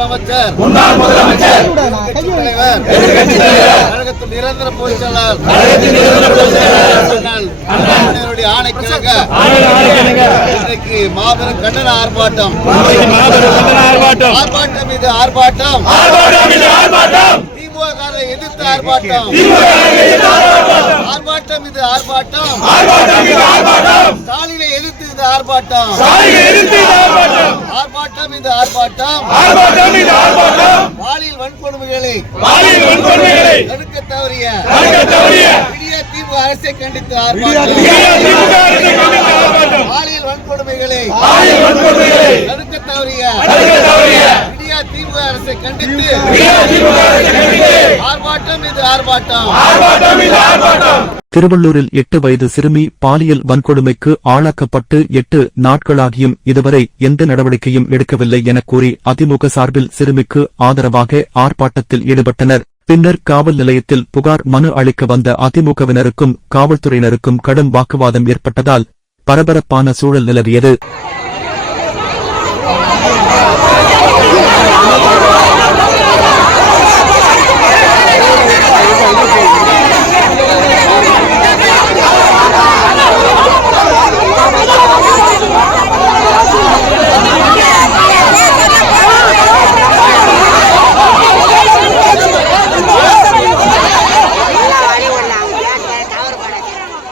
முதலமைச்சர். முன்னாள் முதலமைச்சர். கண்டன ஆர்ப்பாட்டம். ஆர்ப்பாட்டம். இது ஆர்ப்பாட்டம். திமுககாரரை ஆர்ப்பாட்டம். ஆர்ப்பாட்டம். இது ஆர்ப்பாட்டம். ஆர்ப்பாட்டம். ஸ்டாலினை எதிர்த்து இது ஆர்ப்பாட்டம். எதிர்த்து ஆர்ப்பாட்டம். ஆர்ப்பாட்டம் இது ஆர்ப்பாட்டம். ஆர்ப்பாட்டம் இது ஆர்ப்பாட்டம். பாலியல் வன்கொடுமைகளை பாலியல் வன்கொடுமைகளை தடுக்க தவறிய தடுக்க தவறிய விடிய திமுக அரசை கண்டித்து ஆர்ப்பாட்டம். திமுக அரசை கண்டித்து ஆர்ப்பாட்டம். பாலியல் வன்கொடுமைகளை பாலியல் வன்கொடுமைகளை தடுக்க தவறிய தடுக்க தவறிய விடிய திமுக அரசை கண்டித்து ஆர்ப்பாட்டம் இது ஆர்ப்பாட்டம். திருவள்ளூரில் எட்டு வயது சிறுமி பாலியல் வன்கொடுமைக்கு ஆளாக்கப்பட்டு எட்டு நாட்களாகியும் இதுவரை எந்த நடவடிக்கையும் எடுக்கவில்லை என கூறி அதிமுக சார்பில் சிறுமிக்கு ஆதரவாக ஆர்ப்பாட்டத்தில் ஈடுபட்டனர். பின்னர் காவல் நிலையத்தில் புகார் மனு அளிக்க வந்த அதிமுகவினருக்கும் காவல்துறையினருக்கும் கடும் வாக்குவாதம் ஏற்பட்டதால் பரபரப்பான சூழல் நிலவியது.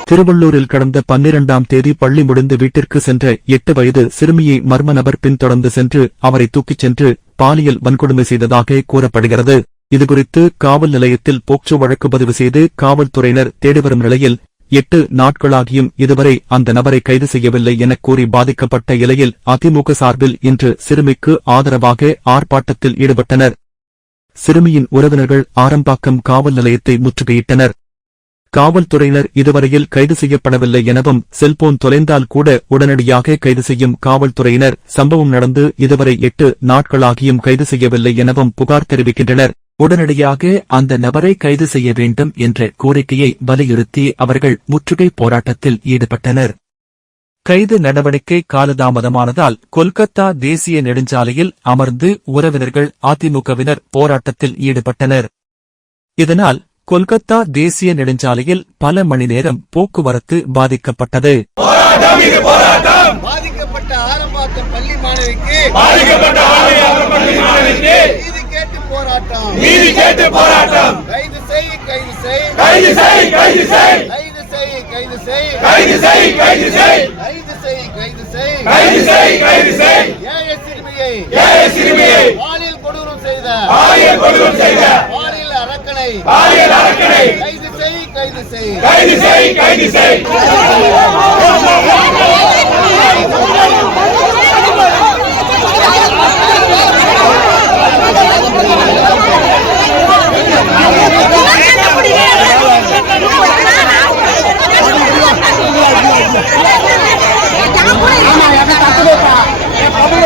திருவள்ளூரில் கடந்த பன்னிரண்டாம் தேதி பள்ளி முடிந்து வீட்டிற்கு சென்ற எட்டு வயது சிறுமியை மர்ம நபர் பின்தொடர்ந்து சென்று அவரை தூக்கிச் சென்று பாலியல் வன்கொடுமை செய்ததாக கூறப்படுகிறது. இதுகுறித்து காவல் நிலையத்தில் போக்சோ வழக்கு பதிவு செய்து காவல்துறையினர் தேடிவரும் நிலையில் எட்டு நாட்களாகியும் இதுவரை அந்த நபரை கைது செய்யவில்லை என கூறி பாதிக்கப்பட்ட இலையில் அதிமுக சார்பில் இன்று சிறுமிக்கு ஆதரவாக ஆர்ப்பாட்டத்தில் ஈடுபட்டனர். சிறுமியின் உறவினர்கள் ஆரம்பாக்கம் காவல் நிலையத்தை முற்றுகையிட்டனர். காவல்துறையினர் இதுவரையில் கைது செய்யப்படவில்லை எனவும் செல்போன் தொலைந்தால் கூட உடனடியாக கைது செய்யும் காவல்துறையினர் சம்பவம் நடந்து இதுவரை எட்டு நாட்களாகியும் கைது செய்யவில்லை எனவும் புகார் தெரிவிக்கின்றனர். உடனடியாக அந்த நபரை கைது செய்ய வேண்டும் என்ற கோரிக்கையை வலியுறுத்தி அவர்கள் முற்றுகை போராட்டத்தில் ஈடுபட்டனர். கைது நடவடிக்கை காலதாமதமானதால் கொல்கத்தா தேசிய நெடுஞ்சாலையில் அமர்ந்து உறவினர்கள் அதிமுகவினர் போராட்டத்தில் ஈடுபட்டனர். இதனால் கொல்கத்தா தேசிய நெடுஞ்சாலையில் பல மணி நேரம் போக்குவரத்து பாதிக்கப்பட்டது. போராட்டம் இது போராட்டம். பாதிக்கப்பட்ட ஆரம்பாக்கம் பள்ளி மாணவிக்கு பாதிக்கப்பட்ட ஆணையாளர் பள்ளி மாணவிக்கு நீதி கேட்டு போராட்டம். நீதி கேட்டு போராட்டம். கைது செய் கைது செய். கைது செய் கைது செய். கைது செய் கைது செய். கைது செய் கைது செய். கைது செய் கைது செய். கைது செய் கைது செய். ஏழை சிறுமியை ஏழை சிறுமியை பாலியல் கொடூரம் செய்த. பாலியல் கொடூரம் செய்த. அரக்கனை பாலியல் அரக்கனை கைது செய் கைது செய் கைது செய் கைது செய்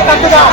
பத்திரிகை